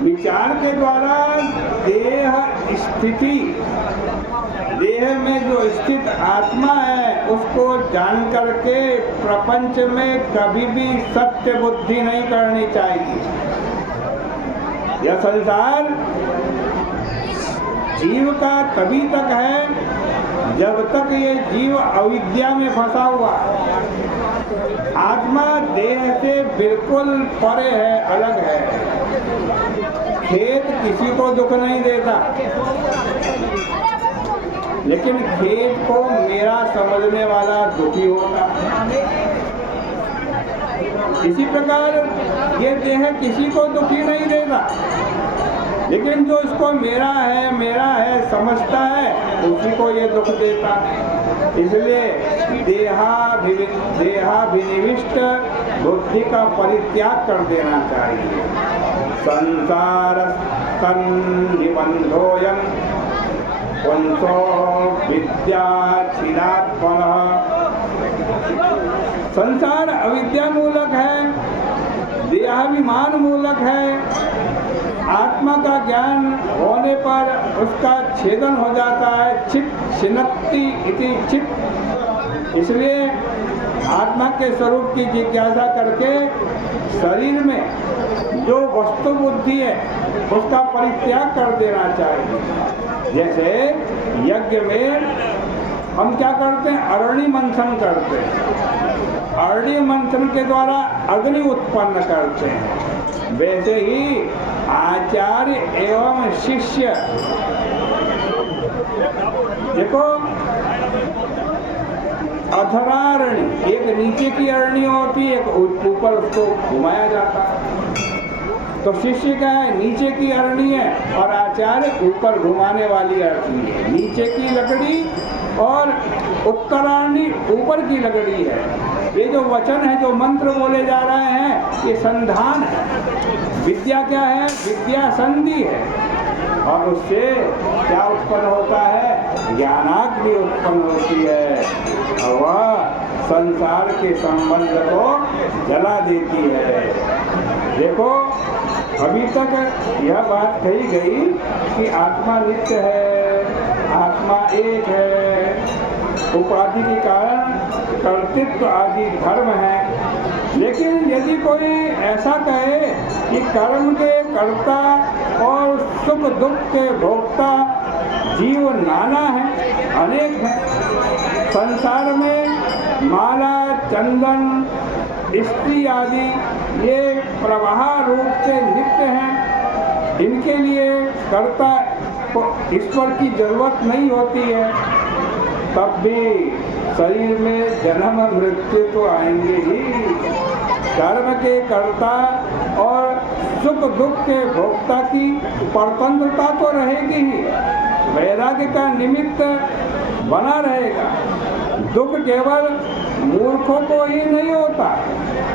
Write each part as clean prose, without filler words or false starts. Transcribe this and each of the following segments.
विचार के द्वारा देह स्थिति, देह में जो स्थित आत्मा है उसको जान करके प्रपंच में कभी भी सत्य बुद्धि नहीं करनी चाहिए। यह संसार जीव का तभी तक है जब तक ये जीव अविद्या में फंसा हुआ। आत्मा देह से बिल्कुल परे है, अलग है। खेत किसी को दुख नहीं देता, लेकिन खेत को मेरा समझने वाला दुखी होता। इसी प्रकार ये देह किसी को दुखी नहीं देता, लेकिन जो इसको मेरा है समझता है उसी को ये दुख देता। इसलिए देहाभिनिविष्ट बुद्धि का परित्याग कर देना चाहिए। संसार निबंधोयम पुंसो विद्या छिदात्मनः। संसार अविद्या मूलक है, देहाभिमान मूलक है। आत्मा का ज्ञान होने पर उसका छेदन हो जाता है। चित छिन्नति इति चित। इसलिए आत्मा के स्वरूप की जिज्ञासा करके शरीर में जो वस्तु बुद्धि है उसका परित्याग कर देना चाहिए। जैसे यज्ञ में हम क्या करते हैं, अरणि मंथन करते हैं। अरणि मंथन के द्वारा अग्नि उत्पन्न करते हैं। वैसे ही आचार्य एवं शिष्य, देखो अधरारणी, एक नीचे की अरणी होती है, एक ऊपर उसको घुमाया जाता है। तो शिष्य क्या है, नीचे की अरणी है, और आचार्य ऊपर घुमाने वाली अरणी है। नीचे की लकड़ी और उत्तरारणी ऊपर की लकड़ी है। ये जो वचन है, जो मंत्र बोले जा रहे हैं, ये संधान है। विद्या क्या है, विद्या संधि है, और उससे क्या उत्पन्न होता है, ज्ञानाग्नि उत्पन्न होती है, और वह संसार के संबंध को जला देती है। देखो अभी तक यह बात कही गई कि आत्मा नित्य है, आत्मा एक है, उपाधि के कारण कर्तृत्व आदि धर्म है। लेकिन यदि कोई ऐसा कहे कि कर्म के कर्ता और सुख दुख के भोक्ता जीव नाना है, अनेक हैं। संसार में माला, चंदन, स्त्री आदि ये प्रवाह रूप से नित्य हैं। इनके लिए कर्ता को ईश्वर की जरूरत नहीं होती है। तब भी शरीर में जन्म मृत्यु तो आएंगे ही। कर्म के कर्ता और सुख दुख के भोक्ता की परतंत्रता तो रहेगी ही, वैराग्य का निमित्त बना रहेगा। दुख केवल मूर्खों को ही नहीं होता,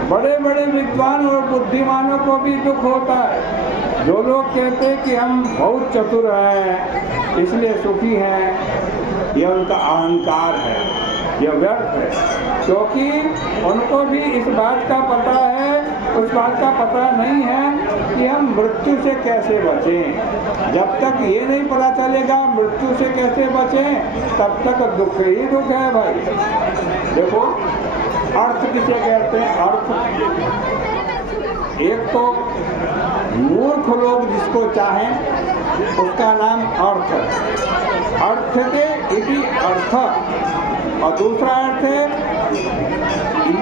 बड़े बड़े विद्वान और बुद्धिमानों को भी दुख होता है। जो लोग कहते हैं कि हम बहुत चतुर हैं इसलिए सुखी हैं, यह उनका अहंकार है, यह व्यर्थ है। क्योंकि उनको भी इस बात का पता है, उस बात का पता नहीं है कि हम मृत्यु से कैसे बचें। जब तक ये नहीं पता चलेगा मृत्यु से कैसे बचें, तब तक दुख ही दुख है भाई। देखो अर्थ किसे कहते हैं, अर्थ एक तो मूर्ख लोग जिसको चाहें उसका नाम अर्थ है। अर्थते इति अर्थ, और दूसरा अर्थ है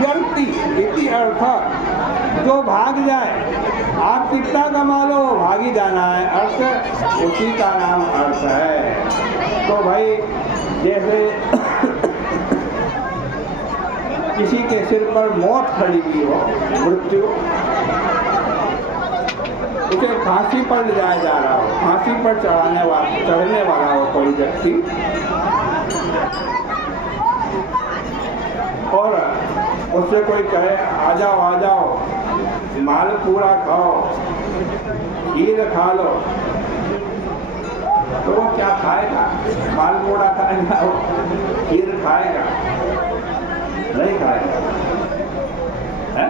यर्ति इति अर्थ, जो भाग जाए। आप कितना कमा लो, भागी जाना है, अर्थ उसी का नाम अर्थ है। तो भाई जैसे किसी के सिर पर मौत खड़ी हुई हो, मृत्यु, उसे फांसी पर ले जाया जा रहा हो, फांसी पर चढ़ने वाला हो कोई व्यक्ति, और उससे कोई कहे आ जाओ माल पूरा खाओ, खीर खा लो, तो वो क्या खाएगा? माल पूरा खाएगा, खीर खाएगा? नहीं खाएगा है?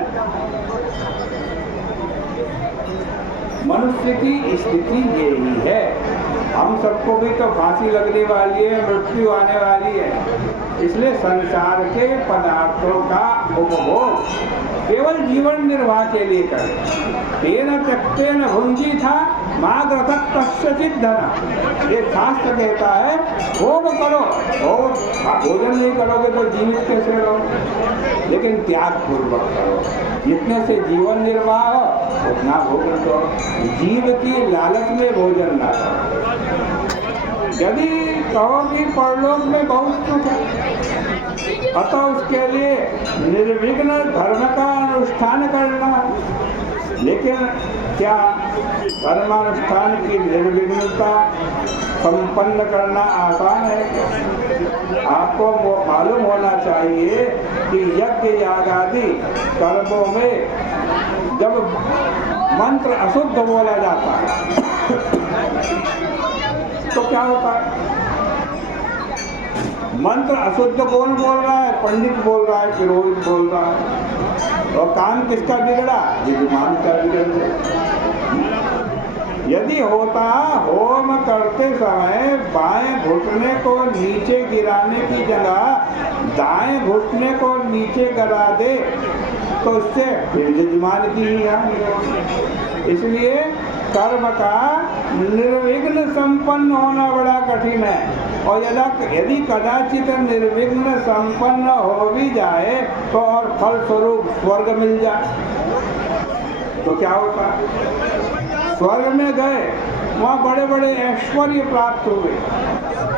मनुष्य की स्थिति यही है। हम सबको भी तो फांसी लगने वाली है, मृत्यु आने वाली है। इसलिए संसार के पदार्थों का उपभोग केवल जीवन निर्वाह के लिए करें। तेन त्यक्तेन भुंजी था माग्रतः कस्यचित् धना। ये शास्त्र कहता है भोग करो, और भोजन नहीं करोगे तो जीवित कैसे रहोगे, लेकिन त्याग पूर्वक करो। जितने से जीवन निर्वाह हो उतना भोजन करो, जीव की लालच में भोजन ना करो। यदि कहो कि परलोक में बहुत सुख है, अतः उसके लिए निर्विघ्न धर्म का अनुष्ठान करना। लेकिन क्या धर्मानुष्ठान की निर्विघ्नता संपन्न करना आसान है? आपको मालूम होना चाहिए कि यज्ञ यागादि कर्मों में जब मंत्र अशुद्ध बोला जाता है तो क्या होता है? मंत्र अशुद्ध कौन बोल रहा है? पंडित बोल रहा है, पुरोहित बोल रहा है। और काम किसका बिगड़ा? विद्वान का बिगड़ा। यदि होता होम करते समय बाएं घुटने को नीचे गिराने की जगह दाएं घुटने को नीचे गिरा दे तो उससे फिर यजमान की ही हानि होगी। इसलिए कर्म का निर्विघ्न संपन्न होना बड़ा कठिन है। और यदि कदाचित निर्विघ्न संपन्न हो भी जाए तो और फल स्वरूप स्वर्ग मिल जाए तो क्या होता? स्वर्ग में गए, वहाँ बड़े बड़े ऐश्वर्य प्राप्त हुए,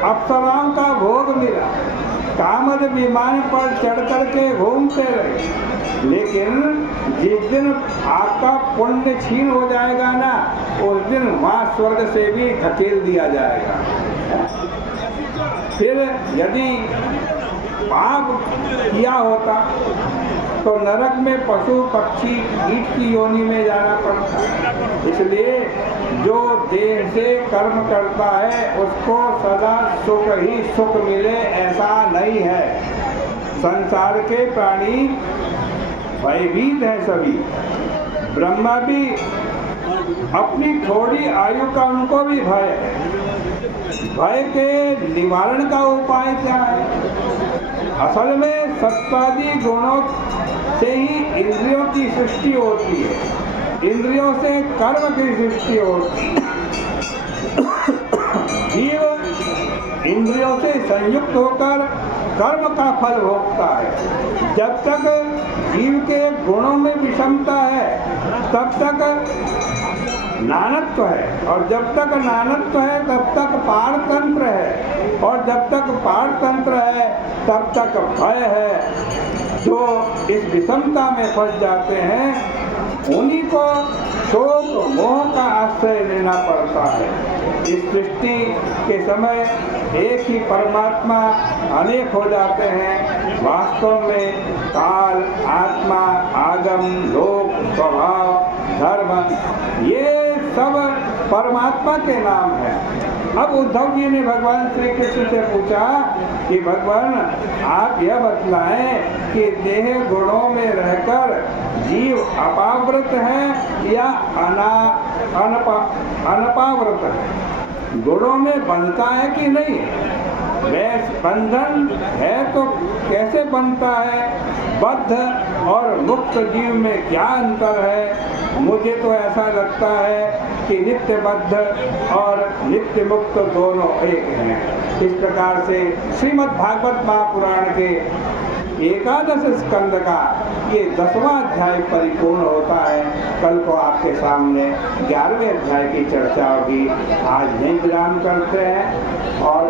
अप्सराओं का भोग मिला, कामद विमान पर चढ़ करके घूमते रहे। लेकिन जिस दिन आपका पुण्य छीन हो जाएगा ना, उस दिन वहाँ स्वर्ग से भी धकेल दिया जाएगा। फिर यदि पाप किया होता तो नरक में पशु पक्षी कीट की योनि में जाना पड़ता। इसलिए जो देह से कर्म करता है उसको सदा सुख ही सुख मिले ऐसा नहीं है। संसार के प्राणी भयभीत है सभी। ब्रह्मा भी अपनी थोड़ी आयु का उनको भी भय है। भय के निवारण का उपाय क्या है? असल में सत्वादि गुणों से ही इंद्रियों की सृष्टि होती है, इंद्रियों से कर्म की सृष्टि होती है। जीव इंद्रियों से संयुक्त होकर कर्म का फल भोगता है। जब तक जीव के गुणों में विषमता है तब तक नानत्व है, और जब तक नानत्व है तब तक पारतंत्र है, और जब तक पारतंत्र है तब तक भय है। जो इस विषमता में फंस जाते हैं उन्हीं को शोक मोह का आश्रय लेना पड़ता है। इस सृष्टि के समय एक ही परमात्मा अनेक हो जाते हैं। वास्तव में काल, आत्मा, आगम, लोक, स्वभाव, धर्म ये सब परमात्मा के नाम है। अब उद्धव जी ने भगवान श्री कृष्ण से पूछा कि भगवान आप यह बतलाएं कि देह गुणों में रहकर जीव अपावृत है या अनपावृत है? गुणों में बनता है कि नहीं? वैसे बंधन है तो कैसे बनता है? बद्ध और मुक्त जीव में क्या अंतर है? मुझे तो ऐसा लगता है कि नित्य बद्ध और नित्य मुक्त दोनों एक हैं। इस प्रकार से श्रीमद् भागवत महापुराण के 11 स्कंद का ये 10वां अध्याय परिपूर्ण होता है। कल को आपके सामने 11वें अध्याय की चर्चा होगी। आज यहीं विराम करते हैं और